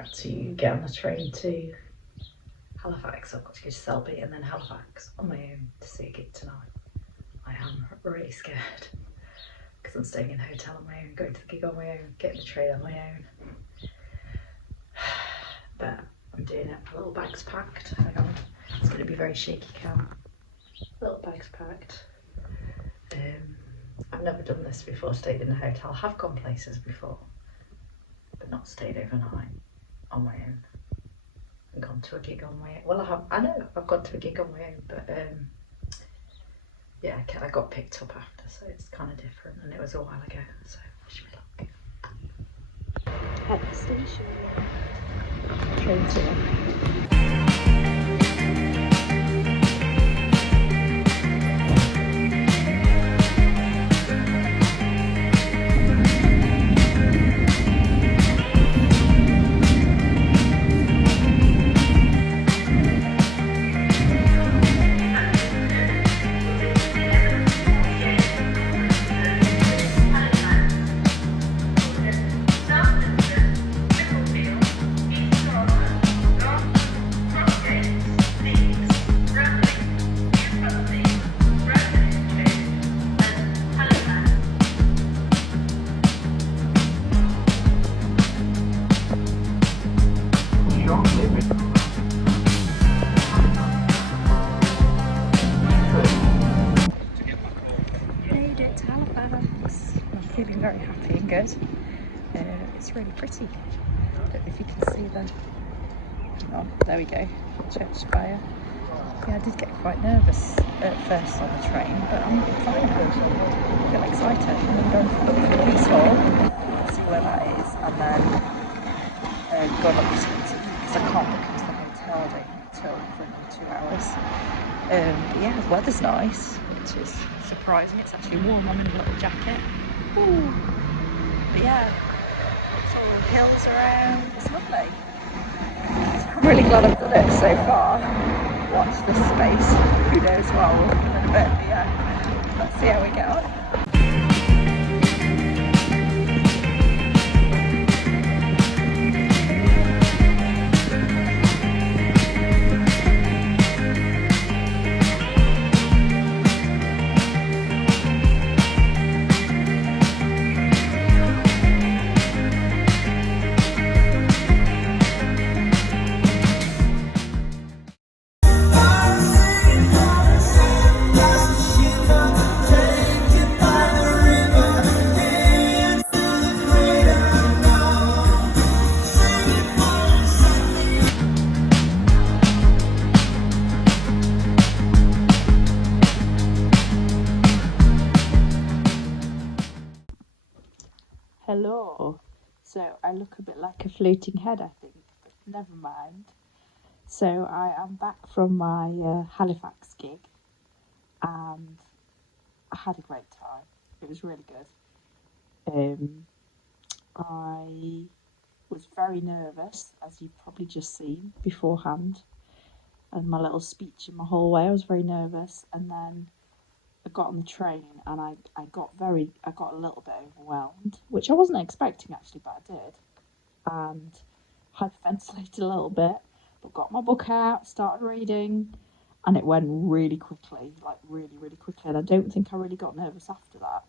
about to get on the train to Halifax. I've got to go to Selby and then Halifax on my own to see a gig tonight. I am really scared because I'm staying in a hotel on my own, going to the gig on my own, getting the train on my own. But I'm doing it. My little bag's packed. Hang on, it's going to be very shaky cam. Little bag's packed. I've never done this before, stayed in a hotel. I have gone places before, but not stayed overnight on my own. And gone to a gig on my own. Well, I know I've gone to a gig on my own, but yeah, I got picked up after, so it's kind of different, and it was a while ago, so wish me luck. At the station. Train's here. Made it to Halifax. I'm feeling very happy and good. It's really pretty. I don't know if you can see the... Oh, there we go. Church spire. Yeah, I did get quite nervous at first on the train, but I'm fine now. I feel excited. I'm going to look for the Peace Hall, see where that is, and then go and look for Swansea, because I can't look into the hotel, I don't until for another 2 hours. But yeah, the weather's nice, which is surprising. It's actually warm. I'm in a little jacket. Ooh. But yeah, it's all the hills around. It's lovely. I'm really glad I've done it so far. Watch this space. Who knows what I'll look in a bit. But yeah, let's see how we get on. Hello. So I look a bit like a floating head, I think, but never mind. So I am back from my Halifax gig, and I had a great time. It was really good. I was very nervous, as you've probably just seen beforehand, and my little speech in my hallway. I was very nervous, and then I got on the train and I got a little bit overwhelmed, which I wasn't expecting actually, but I did, and hyperventilated a little bit, but got my book out, started reading, and it went really quickly, like really, really quickly, and I don't think I really got nervous after that.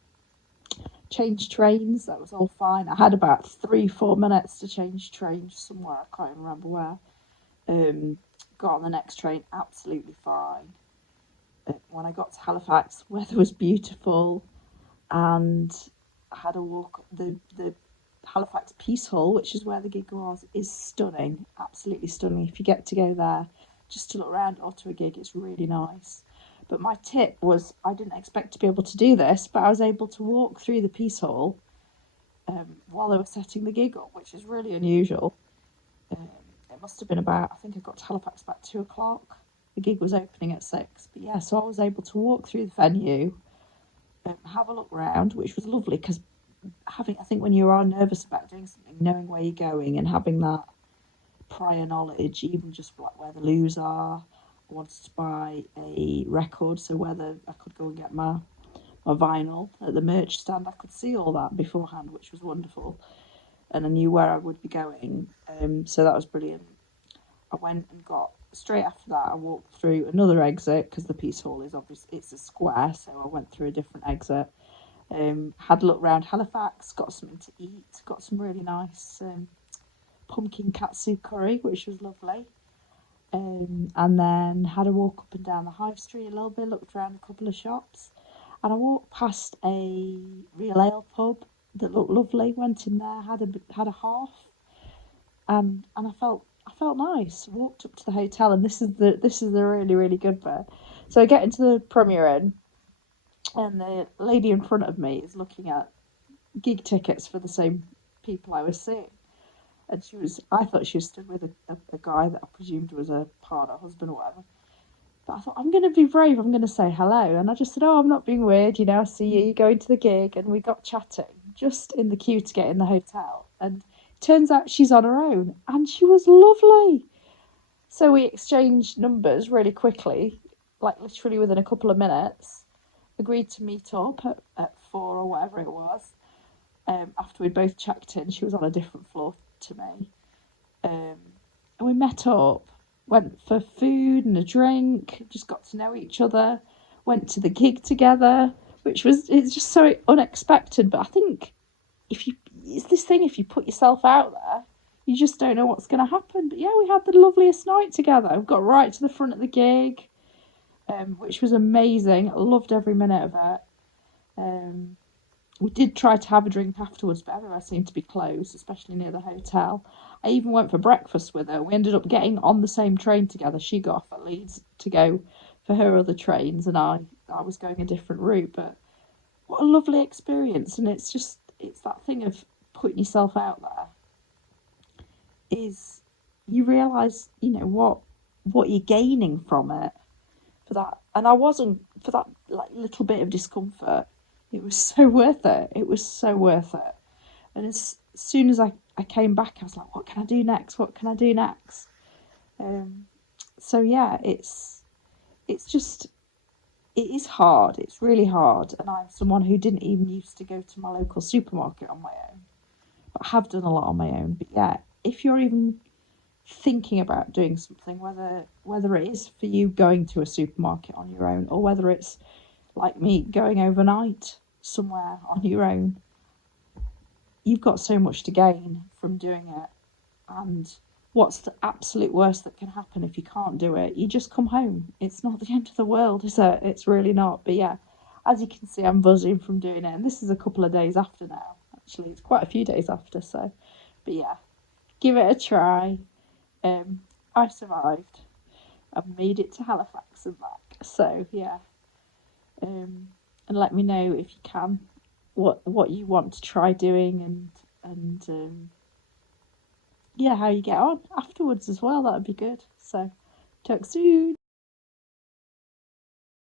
Changed trains, that was all fine. I had about 3-4 minutes to change trains somewhere, I can't even remember where. Got on the next train, absolutely fine. When I got to Halifax, weather was beautiful, and I had a walk. The Halifax Peace Hall, which is where the gig was, is stunning, absolutely stunning. If you get to go there just to look around or to a gig, it's really nice. But my tip was, I didn't expect to be able to do this, but I was able to walk through the Peace Hall while they were setting the gig up, which is really unusual. It must have been I think I got to Halifax about 2 o'clock. The gig was opening at 6, but yeah, so I was able to walk through the venue, have a look round, which was lovely, because I think when you are nervous about doing something, knowing where you're going and having that prior knowledge, even just like where the loos are, I wanted to buy a record, so whether I could go and get my vinyl at the merch stand, I could see all that beforehand, which was wonderful. and I knew where I would be going. So that was brilliant. I went and got straight after that. I walked through another exit because the Peace Hall is obviously it's a square, so I went through a different exit. Had a look around Halifax, got something to eat, got some really nice pumpkin katsu curry, which was lovely. And then had a walk up and down the high street a little bit, looked around a couple of shops, and I walked past a real ale pub that looked lovely. Went in there, had a half, and I felt nice. Walked up to the hotel, and this is the really really good bit. So I get into the Premier Inn, and the lady in front of me is looking at gig tickets for the same people I was seeing. And I thought she was stood with a guy that I presumed was a partner, husband, or whatever. But I thought, I'm going to be brave, I'm going to say hello. And I just said, oh, I'm not being weird, I see you going to the gig. And we got chatting just in the queue to get in the hotel. And it turns out she's on her own, and she was lovely. So we exchanged numbers really quickly, like literally within a couple of minutes. Agreed to meet up at 4 or whatever it was. After we'd both checked in, she was on a different floor to me. Um, and we met up, went for food and a drink, just got to know each other, went to the gig together, it's just so unexpected. But I think it's this thing, if you put yourself out there, you just don't know what's going to happen. But yeah, we had the loveliest night together. We got right to the front of the gig, which was amazing. I loved every minute of it. Um, we did try to have a drink afterwards, but everywhere seemed to be closed, especially near the hotel. I even went for breakfast with her. We ended up getting on the same train together. She got off at Leeds to go for her other trains, and I was going a different route. But what a lovely experience. And it's that thing of putting yourself out there, is you realise, what you're gaining from it for that. And I wasn't, for that like little bit of discomfort, it was so worth it. It was so worth it. And as soon as I came back, I was like, what can I do next? What can I do next? So yeah, it's just, it is hard. It's really hard. And I'm someone who didn't even used to go to my local supermarket on my own, but I have done a lot on my own. But yeah, if you're even thinking about doing something, whether it is for you going to a supermarket on your own, or whether it's like me going overnight somewhere on your own, you've got so much to gain from doing it. And what's the absolute worst that can happen if you can't do it? You just come home. It's not the end of the world, is it? It's really not. But yeah, as you can see, I'm buzzing from doing it. And this is a couple of days after now. Actually, it's quite a few days after. So, but yeah, give it a try. I survived. I've made it to Halifax and back. So yeah, and let me know if you can what you want to try doing, and yeah, how you get on afterwards as well. That would be good. So talk soon.